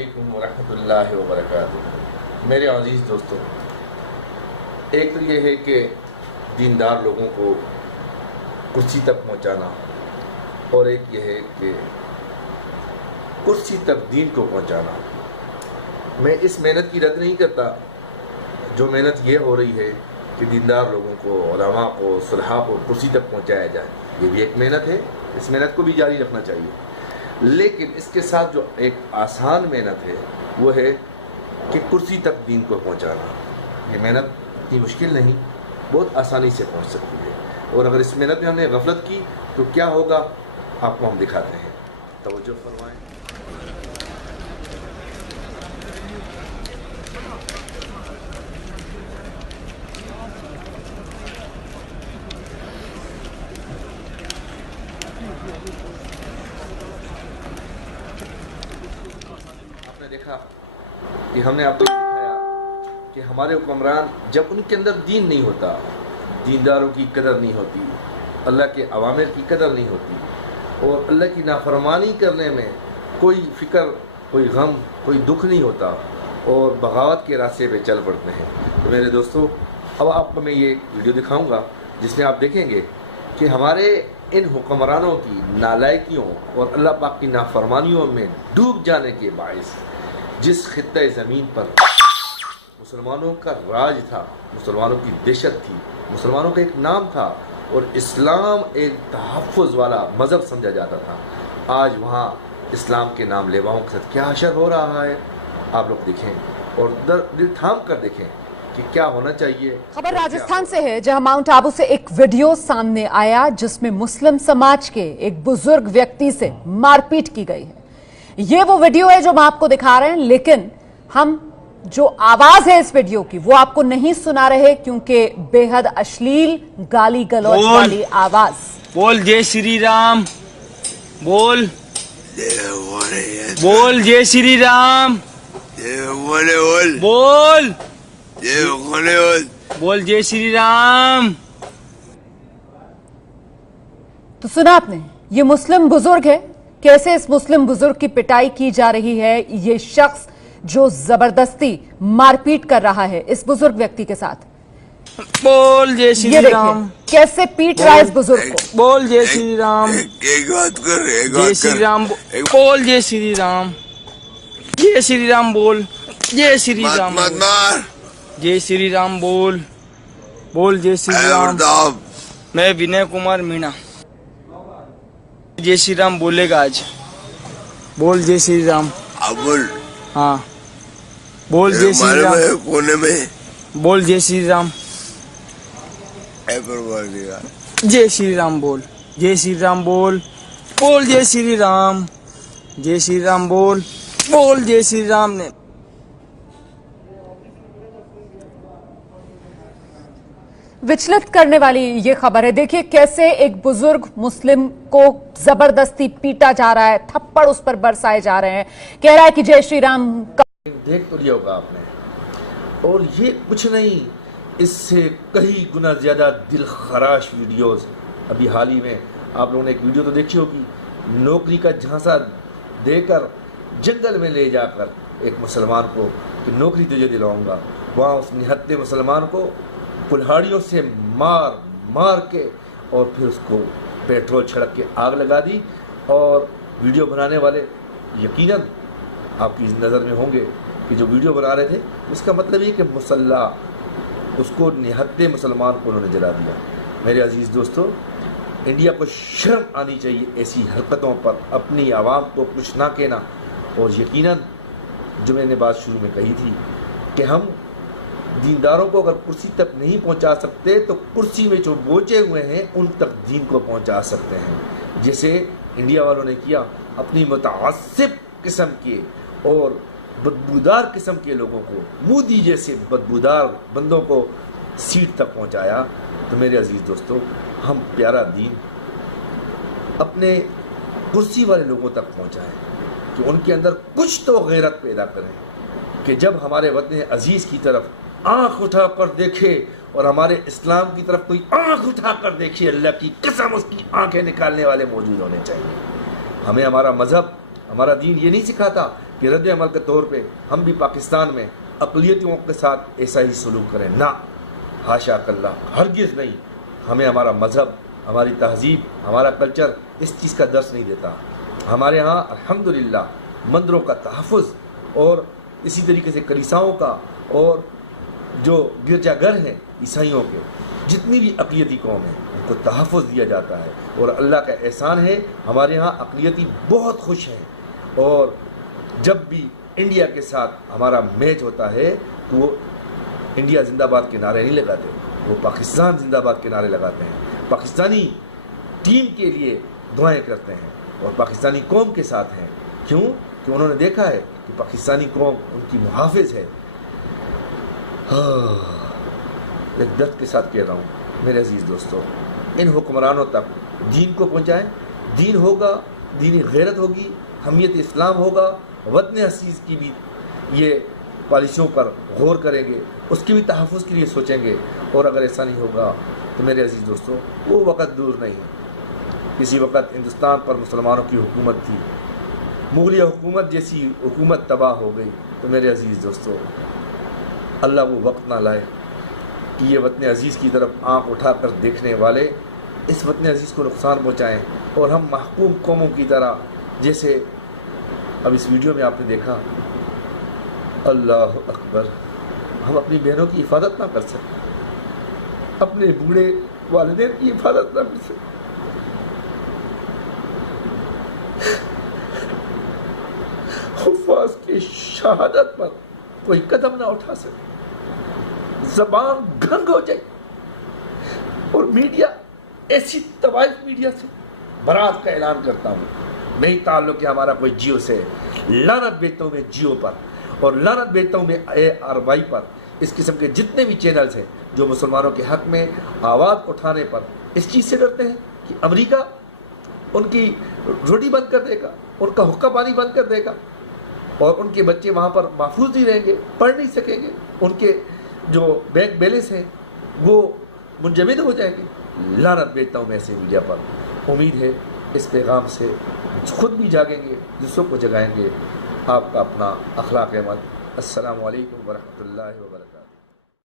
علیکم ورحمۃ اللہ وبرکاتہ۔ میرے عزیز دوستوں، ایک تو یہ ہے کہ دیندار لوگوں کو کرسی تک پہنچانا، اور ایک یہ ہے کہ کرسی تک دین کو پہنچانا۔ میں اس محنت کی رد نہیں کرتا جو محنت یہ ہو رہی ہے کہ دیندار لوگوں کو، علماء کو، صلحاء کو کرسی تک پہنچایا جائے، یہ بھی ایک محنت ہے، اس محنت کو بھی جاری رکھنا چاہیے۔ لیکن اس کے ساتھ جو ایک آسان محنت ہے وہ ہے کہ کرسی تک دین کو پہنچانا۔ یہ محنت اتنی مشکل نہیں، بہت آسانی سے پہنچ سکتی ہے، اور اگر اس محنت میں ہم نے غفلت کی تو کیا ہوگا آپ کو ہم دکھاتے ہیں۔ توجہ فرمائیں۔ آپ نے دیکھا کہ ہم نے آپ کو دکھایا کہ ہمارے حکمران، جب ان کے اندر دین نہیں ہوتا، دینداروں کی قدر نہیں ہوتی، اللہ کے اوامر کی قدر نہیں ہوتی، اور اللہ کی نافرمانی کرنے میں کوئی فکر، کوئی غم، کوئی دکھ نہیں ہوتا، اور بغاوت کے راستے پہ چل پڑتے ہیں۔ تو میرے دوستو، اب آپ کو میں یہ ویڈیو دکھاؤں گا جس میں آپ دیکھیں گے کہ ہمارے ان حکمرانوں کی نالائکیوں اور اللہ پاک کی نافرمانیوں میں ڈوب جانے کے باعث جس خطۂ زمین پر مسلمانوں کا راج تھا، مسلمانوں کی دہشت تھی، مسلمانوں کا ایک نام تھا، اور اسلام ایک تحفظ والا مذہب سمجھا جاتا تھا، آج وہاں اسلام کے نام لیواؤں کے ساتھ کیا حشر ہو رہا ہے آپ لوگ دیکھیں، اور دل تھام کر دیکھیں کہ کیا ہونا چاہیے۔ خبر راجستھان سے ہے، جہاں ماؤنٹ آبو سے ایک ویڈیو سامنے آیا جس میں مسلم سماج کے ایک بزرگ ویکتی سے مار پیٹ کی گئی ہے۔ یہ وہ ویڈیو ہے جو ہم آپ کو دکھا رہے ہیں، لیکن ہم جو آواز ہے اس ویڈیو کی وہ آپ کو نہیں سنا رہے، کیونکہ بے حد اشلیل گالی گلوچ والی آواز۔ بول جے شری رام، بول بول جے شری رام، بول بول جے شری رام۔ تو سنا آپ نے، یہ مسلم بزرگ ہے، کیسے اس مسلم بزرگ کی پٹائی کی جا رہی ہے۔ یہ شخص جو زبردستی مار پیٹ کر رہا ہے اس بزرگ ویکتی کے ساتھ، بول جے یہ شری دیکھیں رام، کیسے پیٹ رہا ہے اس بزرگ کو۔ بول جے شری رام، جے شری رام، بول جے شری رام، جے شری رام، بول جے شری رام، جے شری رام، بول بول جے شری رام۔ میں ونے کمار مینا، جے شری رام بولے گا آج، بول جے شری رام، ہاں بول جے شری رام، بول جے شری رام، جے شری رام، بول جے شری رام، بول بول جے شری رام، جے شری رام، بول بول جے شری رام نے۔ وچلت کرنے والی یہ خبر ہے، دیکھیے کیسے ایک بزرگ مسلم کو زبردستی پیٹا جا رہا ہے، تھپڑ اس پر برسائے جا رہے ہیں، کہہ رہا ہے کہ جے شری رام کا۔ دیکھ تو لیا ہوگا آپ نے، اور یہ کچھ نہیں، اس سے کئی گنا زیادہ دل خراش ویڈیوز ابھی حال ہی میں آپ لوگوں نے ایک ویڈیو تو دیکھی ہوگی، نوکری کا جھانسا دے کر جنگل میں لے جا کر ایک مسلمان کو کہ نوکری تجھے دلاؤں گا، وہاں اس نہتے مسلمان کو کلہاڑیوں سے مار مار کے اور پھر اس کو پیٹرول چھڑک کے آگ لگا دی، اور ویڈیو بنانے والے یقیناً آپ کی نظر میں ہوں گے کہ جو ویڈیو بنا رہے تھے اس کا مطلب یہ کہ مسلح اس کو نہتے مسلمان کو انہوں نے جلا دیا۔ میرے عزیز دوستو، انڈیا کو شرم آنی چاہیے ایسی حرکتوں پر، اپنی عوام کو کچھ نہ کہنا، اور یقیناً جو میں نے بات شروع میں کہی تھی کہ ہم دینداروں کو اگر کرسی تک نہیں پہنچا سکتے تو کرسی میں جو بوچے ہوئے ہیں ان تک دین کو پہنچا سکتے ہیں، جیسے انڈیا والوں نے کیا، اپنی متعصب قسم کے اور بدبودار قسم کے لوگوں کو، مودی جیسے بدبودار بندوں کو سیٹ تک پہنچایا۔ تو میرے عزیز دوستو، ہم پیارا دین اپنے کرسی والے لوگوں تک پہنچائیں کہ ان کے اندر کچھ تو غیرت پیدا کریں، کہ جب ہمارے وطن عزیز کی طرف آنکھ اٹھا کر دیکھے اور ہمارے اسلام کی طرف کوئی آنکھ اٹھا کر دیکھے، اللہ کی قسم اس کی آنکھیں نکالنے والے موجود ہونے چاہیے۔ ہمیں ہمارا مذہب، ہمارا دین یہ نہیں سکھاتا کہ رد عمل کے طور پہ ہم بھی پاکستان میں اقلیتوں کے ساتھ ایسا ہی سلوک کریں. نہ، حاشا اللہ، ہرگز نہیں. ہمیں ہمارا مذہب، ہماری تہذیب، ہمارا کلچر اس چیز کا درس نہیں دیتا. ہمارے ہاں الحمدللہ مندروں کا تحفظ اور اسی طریقے سے کلیساؤں کا اور جو گرجا گھر ہیں عیسائیوں کے، جتنی بھی اقلیتی قوم ہیں ان کو تحفظ دیا جاتا ہے. اور اللہ کا احسان ہے ہمارے ہاں اقلیتی بہت خوش ہیں. اور جب بھی انڈیا کے ساتھ ہمارا میچ ہوتا ہے تو وہ انڈیا زندہ باد کے نعرے نہیں لگاتے، وہ پاکستان زندہ باد کے نعرے لگاتے ہیں. پاکستانی ٹیم کے لیے دعائیں کرتے ہیں اور پاکستانی قوم کے ساتھ ہیں. کیوں؟ کہ انہوں نے دیکھا ہے کہ پاکستانی قوم ان کی محافظ ہے. ایک درد کے ساتھ کہہ رہا ہوں میرے عزیز دوستو، ان حکمرانوں تک دین کو پہنچائیں. دین ہوگا، دینی غیرت ہوگی، حمیت اسلام ہوگا، وطن عزیز کی بھی یہ پالیسیوں پر غور کریں گے، اس کی بھی تحفظ کے لیے سوچیں گے. اور اگر ایسا نہیں ہوگا تو میرے عزیز دوستو وہ وقت دور نہیں ہے. کسی وقت ہندوستان پر مسلمانوں کی حکومت تھی، مغلیہ حکومت جیسی حکومت تباہ ہو گئی. تو میرے عزیز دوستو اللہ وہ وقت نہ لائے کہ یہ وطن عزیز کی طرف آنکھ اٹھا کر دیکھنے والے اس وطن عزیز کو نقصان پہنچائیں اور ہم محکوم قوموں کی طرح، جیسے اب اس ویڈیو میں آپ نے دیکھا، اللہ اکبر، ہم اپنی بہنوں کی حفاظت نہ کر سکیں، اپنے بوڑھے والدین کی حفاظت نہ کر سکیں. حفاظ کی شہادت پر کوئی قدم نہ اٹھا سکے، زبان گھنگ ہو جائے. اور میڈیا ایسی طوائف میڈیا سے برات کا اعلان کرتا ہوں. نہیں تعلق ہے ہمارا کوئی جیو سے. لعنت بھیجتا ہوں میں جیو پر اور لعنت بھیجتا ہوں میں ARY پر. اس قسم کے جتنے بھی چینلز ہیں جو مسلمانوں کے حق میں آواز اٹھانے پر اس چیز سے ڈرتے ہیں کہ امریکہ ان کی روٹی بند کر دے گا، ان کا حقہ پانی بند کر دے گا اور ان کے بچے وہاں پر محفوظ نہیں رہیں گے، پڑھ نہیں سکیں گے، ان کے جو بینک بیلنس ہیں وہ منجمد ہو جائیں گے. لعنت بھیجتا ہوں میں ایسے میڈیا پر. امید ہے اس پیغام سے خود بھی جاگیں گے، دوسروں کو جگائیں گے. آپ کا اپنا اخلاق احمد. السلام علیکم ورحمۃ اللہ وبرکاتہ.